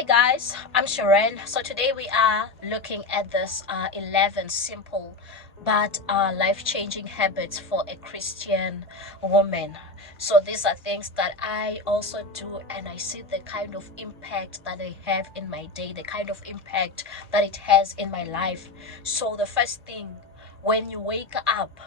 Hi guys, I'm XIREN. So today we are looking at this 11 simple but life-changing habits for a Christian woman. So these are things that I also do, and I see the kind of impact that they have in my day, the kind of impact that it has in my life. So the first thing, when you wake up,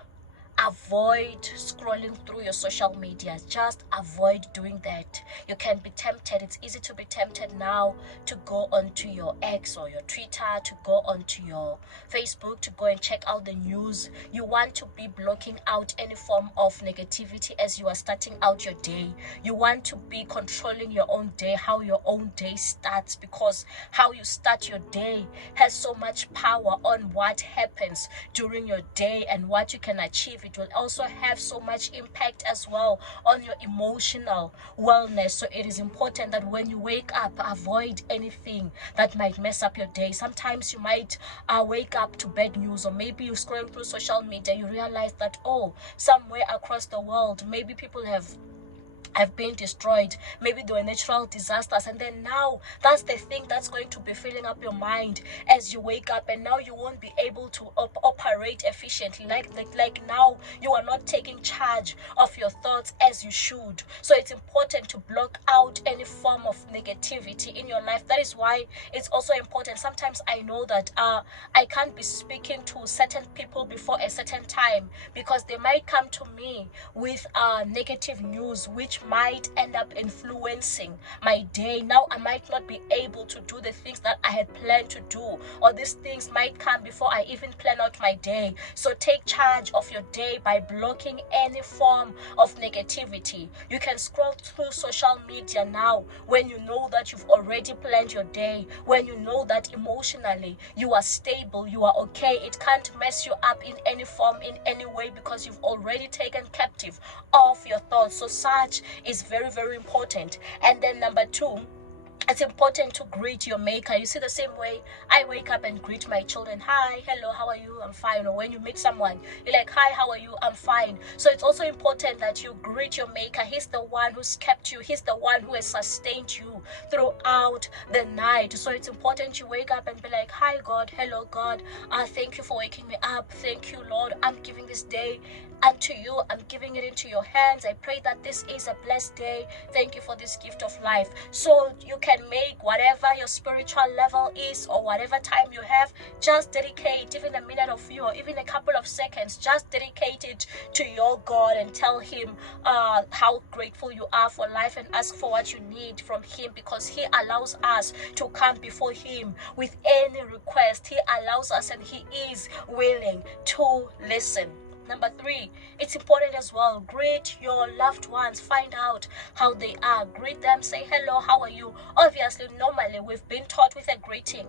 avoid scrolling through your social media. Just avoid doing that. You can be tempted. It's easy to be tempted now to go onto your X or your Twitter, to go onto your Facebook, to go and check out the news. You want to be blocking out any form of negativity as you are starting out your day. You want to be controlling your own day, how your own day starts, because how you start your day has so much power on what happens during your day and what you can achieve. It will also have so much impact as well on your emotional wellness. So it is important that when you wake up, avoid anything that might mess up your day. Sometimes you might wake up to bad news, or maybe you scroll through social media, you realize that, oh, somewhere across the world, maybe people have been destroyed, maybe there were natural disasters, and then now that's the thing that's going to be filling up your mind as you wake up, and now you won't be able to operate efficiently, like now you are not taking charge of your thoughts as you should. So it's important to block out any form of negativity in your life. That is why it's also important. Sometimes I know that I can't be speaking to certain people before a certain time, because they might come to me with negative news which might end up influencing my day. Now I might not be able to do the things that I had planned to do, or these things might come before I even plan out my day. So take charge of your day by blocking any form of negativity. You can scroll through social media now when you know that you've already planned your day, when you know that emotionally you are stable, you are okay. It can't mess you up in any form, in any way, because you've already taken captive of your thoughts. So such is very, very important. And then number two, it's important to greet your maker. You see, the same way I wake up and greet my children, hi, hello, how are you? I'm fine. Or when you meet someone, you're like, hi, how are you? I'm fine. So it's also important that you greet your maker. He's the one who's kept you. He's the one who has sustained you throughout the night. So it's important you wake up and be like, hi, God, hello, God. Thank you for waking me up. Thank you, Lord. I'm giving this day unto you. I'm giving it into your hands. I pray that this is a blessed day. Thank you for this gift of life. So you can make whatever your spiritual level is, or whatever time you have, just dedicate even a minute of you, or even a couple of seconds, just dedicate it to your God and tell him how grateful you are for life, and ask for what you need from him, because he allows us to come before him with any request. He allows us, and he is willing to listen. Number three, it's important as well. Greet your loved ones. Find out how they are. Greet them. Say hello. How are you? Obviously, normally we've been taught with a greeting.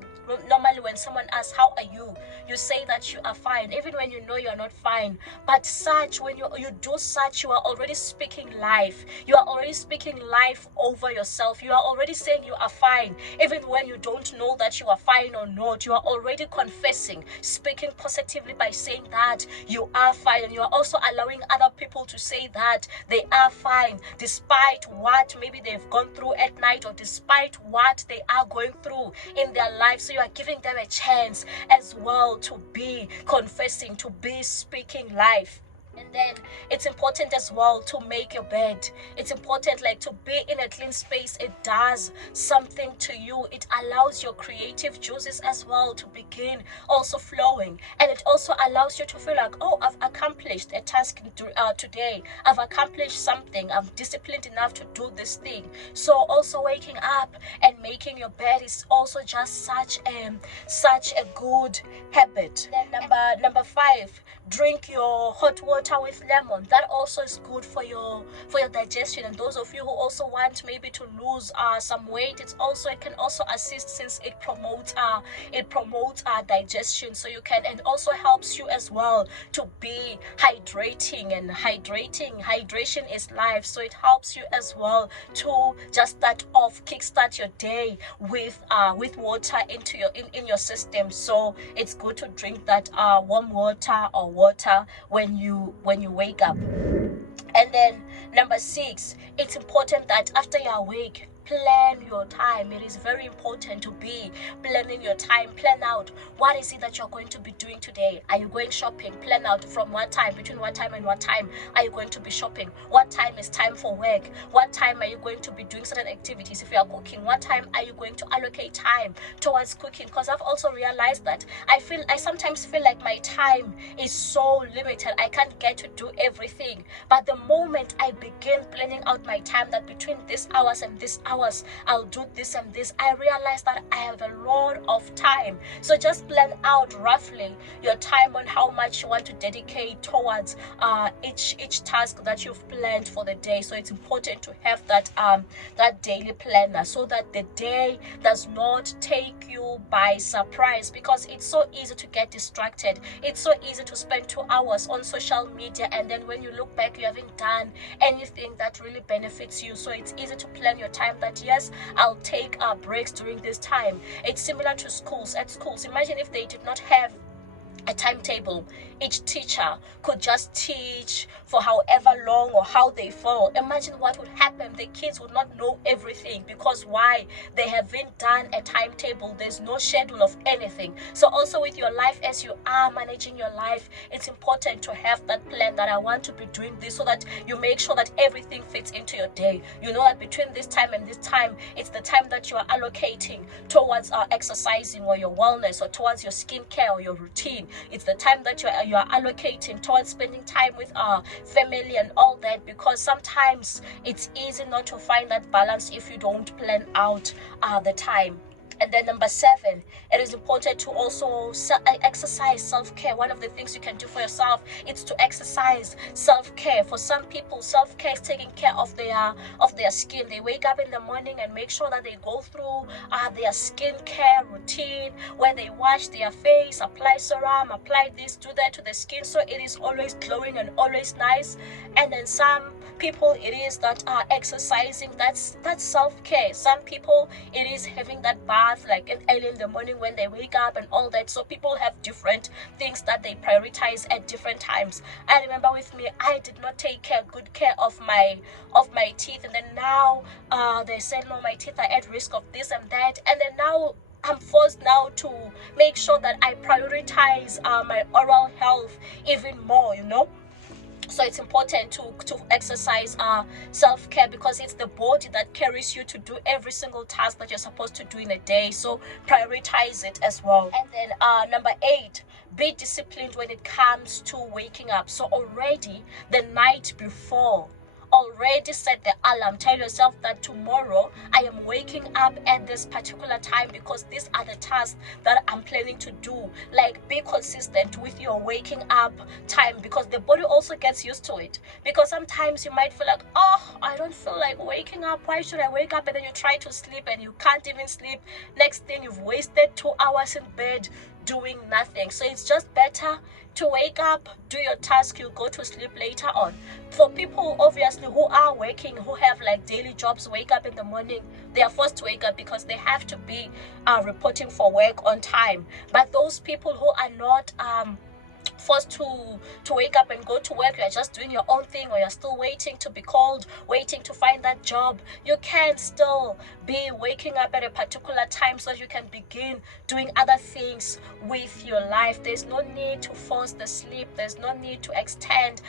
Normally, when someone asks how are you, you say that you are fine, even when you know you are not fine. But such, when you do such, you are already speaking life. You are already speaking life over yourself. You are already saying you are fine, even when you don't know that you are fine or not. You are already confessing, speaking positively by saying that you are fine. And you are also allowing other people to say that they are fine, despite what maybe they've gone through at night, or despite what they are going through in their life. So you are giving them a chance as well to be confessing, to be speaking life. And then it's important as well to make your bed. It's important, like, to be in a clean space. It does something to you. It allows your creative juices as well to begin also flowing. And it also allows you to feel like, oh, I've accomplished a task today. I've accomplished something. I'm disciplined enough to do this thing. So also waking up and making your bed is also just such a good habit. Then number five, drink your hot water with lemon. That also is good for your digestion. And those of you who also want maybe to lose some weight, it can also assist, since it promotes digestion. So you can, and also helps you as well to be hydrating, and hydration is life. So it helps you as well to just kickstart your day with water into in your system. So it's good to drink that warm water, or water when you wake up. And then number six, it's important that after you're awake, plan your time. It is very important to be planning your time. Plan out what is it that you're going to be doing today. Are you going shopping? Plan out from what time, between what time and what time are you going to be shopping? What time is time for work? What time are you going to be doing certain activities? If you are cooking, what time are you going to allocate time towards cooking? Because I've also realized that I sometimes feel like my time is so limited. I can't get to do everything. But the moment I begin planning out my time, that between this hours and this hours I'll do this and this, I realize that I have a lot of time. So just plan out roughly your time on how much you want to dedicate towards each task that you've planned for the day. So it's important to have that daily planner, so that the day does not take you by surprise, because it's so easy to get distracted. It's so easy to spend 2 hours on social media, and then when you look back, you haven't done anything that really benefits you. So it's easy to plan your time that, yes, I'll take breaks during this time. It's similar to schools. At schools, imagine if they did not have a timetable. Each teacher could just teach for however long or how they fall. Imagine what would happen. The kids would not know everything, because why? They haven't done a timetable. There's no schedule of anything. So also with your life, as you are managing your life, it's important to have that plan, that I want to be doing this, so that you make sure that everything fits into your day. You know that between this time and this time, it's the time that you are allocating towards exercising or your wellness, or towards your skincare or your routine. It's the time that you are allocating towards spending time with our family and all that, because sometimes it's easy not to find that balance if you don't plan out the time. And then number 7, it is important to also exercise self-care. One of the things you can do for yourself is to exercise self-care. For some people, self-care is taking care of their skin. They wake up in the morning and make sure that they go through their skincare routine, where they wash their face, apply serum, apply this, do that to the skin, so it is always glowing and always nice. And then some people, it is that exercising. That's self-care. Some people, it is having that bath like early in the morning when they wake up and all that. So people have different things that they prioritize at different times. I remember with me, I did not take good care of my teeth, and then now they said, no, my teeth are at risk of this and that, and then now I'm forced now to make sure that I prioritize my oral health even more, So it's important to exercise self-care, because it's the body that carries you to do every single task that you're supposed to do in a day. So prioritize it as well. And then number 8, be disciplined when it comes to waking up. So already the night before, already set the alarm. Tell yourself that tomorrow I am waking up at this particular time, because these are the tasks that I'm planning to do. Like, be consistent with your waking up time, because the body also gets used to it. Because sometimes you might feel like, oh, I don't feel like waking up, why should I wake up? And then you try to sleep and you can't even sleep. Next thing, you've wasted 2 hours in bed doing nothing. So it's just better to wake up, do your task, you go to sleep later on. For people obviously who are working, who have like daily jobs, wake up in the morning, they are forced to wake up because they have to be reporting for work on time. But those people who are not forced to wake up and go to work, you're just doing your own thing, or you're still waiting to be called, waiting to find that job, you can still be waking up at a particular time so that you can begin doing other things with your life. There's no need to force the sleep. There's no need to extend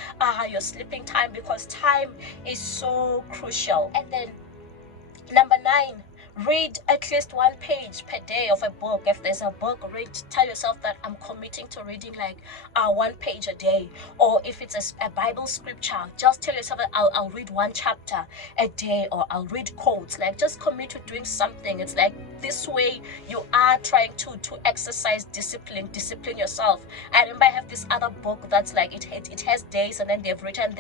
your sleeping time, because time is so crucial. And then number 9, read at least 1 page per day of a book. If there's a book, read. Tell yourself that I'm committing to reading like 1 page a day. Or if it's a Bible scripture, just tell yourself that I'll read 1 chapter a day, or I'll read quotes. Like, just commit to doing something. It's like this way you are trying to exercise discipline yourself. I remember I have this other book that's like it has days, and then they've written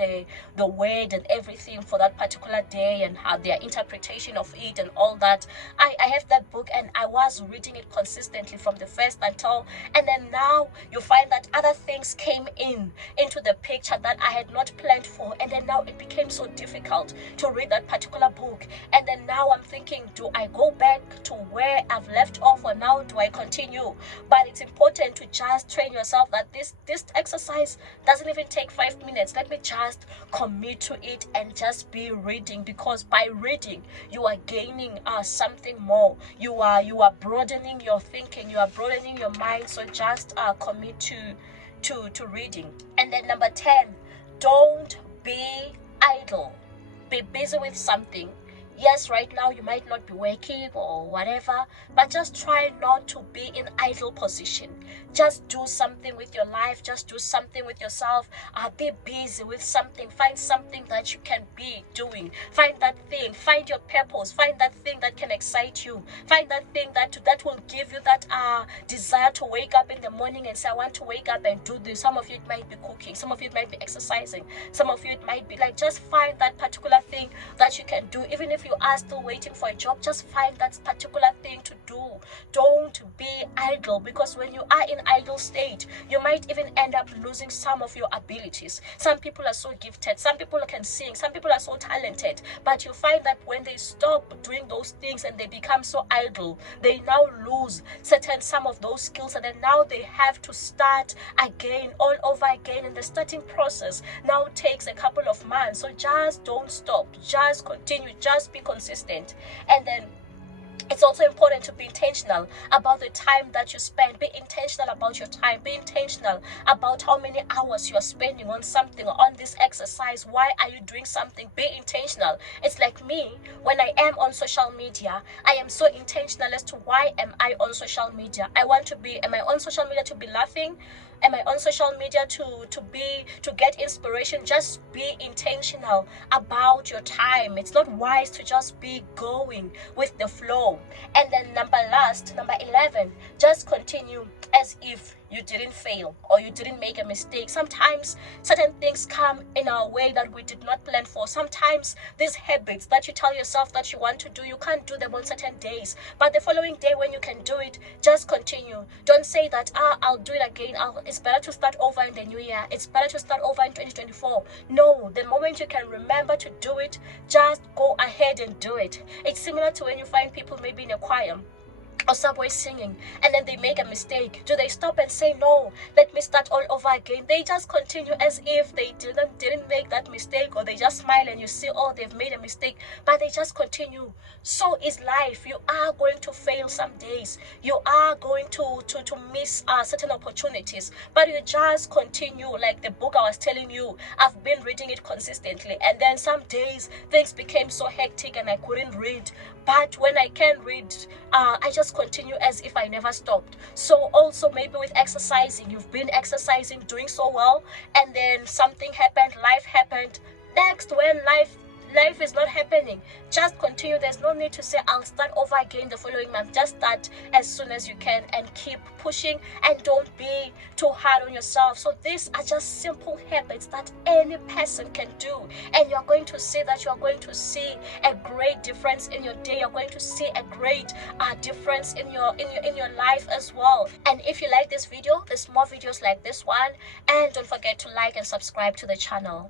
the word and everything for that particular day, and how their interpretation of it and all that. I have that book and I was reading it consistently from the first until, and then now you find that other things came into the picture that I had not planned for, and then now it became so difficult to read that particular book. And then now I'm thinking, do I go back to where I've left off, or now do I continue? But it's important to just train yourself that this exercise doesn't even take 5 minutes. Let me just commit to it and just be reading, because by reading you are gaining something more. You are broadening your thinking, you are broadening your mind. So just commit to reading. And then number 10, don't be idle. Be busy with something. Yes, right now you might not be working or whatever, but just try not to be in idle position. Just do something with your life. Just do something with yourself. Be busy with something. Find something that you can be doing. Find that thing. Find your purpose. Find that thing that can excite you. Find that thing that will give you that desire to wake up in the morning and say, I want to wake up and do this. Some of you, it might be cooking. Some of you, it might be exercising. Some of you, it might be like, just find that particular thing that you can do. Even if you are still waiting for a job, just find that particular thing to do. Don't be idle, because when you are in idle state, you might even end up losing some of your abilities. Some people are so gifted, some people can sing, some people are so talented, but you find that when they stop doing those things and they become so idle, they now lose some of those skills, and then now they have to start again, all over again, and the starting process now takes a couple of months. So just don't stop, just continue, just be consistent. And then it's also important to be intentional about the time that you spend. Be intentional about your time. Be intentional about how many hours you are spending on something, on this exercise. Why are you doing something? Be intentional. It's like me, when I am on social media, I am so intentional as to why am I on social media. Am I on social media to be laughing? Am I on social media to get inspiration? Just be intentional about your time. It's not wise to just be going with the flow. And then number 11, just continue as if you didn't fail or you didn't make a mistake. Sometimes certain things come in our way that we did not plan for. Sometimes these habits that you tell yourself that you want to do, you can't do them on certain days, but the following day when you can do it, just continue. Don't say that I'll do it again. It's better to start over in the new year. It's better to start over in 2024. No, the moment you can remember to do it, just go ahead and do it. It's similar to when you find people maybe in a choir or somewhere singing, and then they make a mistake. Do they stop and say, no, let me start all over again? They just continue as if they didn't make that mistake, or they just smile and you see, oh, they've made a mistake, but they just continue. So is life. You are going to fail some days. You are going to miss certain opportunities, but you just continue. Like the book I was telling you, I've been reading it consistently, and then some days things became so hectic and I couldn't read. But when I can read, I just continue as if I never stopped. So also maybe with exercising, you've been exercising, doing so well, and then something happened, life happened. Next, when life is not happening, just continue. There's no need to say I'll start over again the following month. Just start as soon as you can and keep pushing, and don't be too hard on yourself. So these are just simple habits that any person can do, and you're going to see that you're going to see a great difference in your day. You're going to see a great difference in your life as well. And if you like this video, there's more videos like this one, and don't forget to like and subscribe to the channel.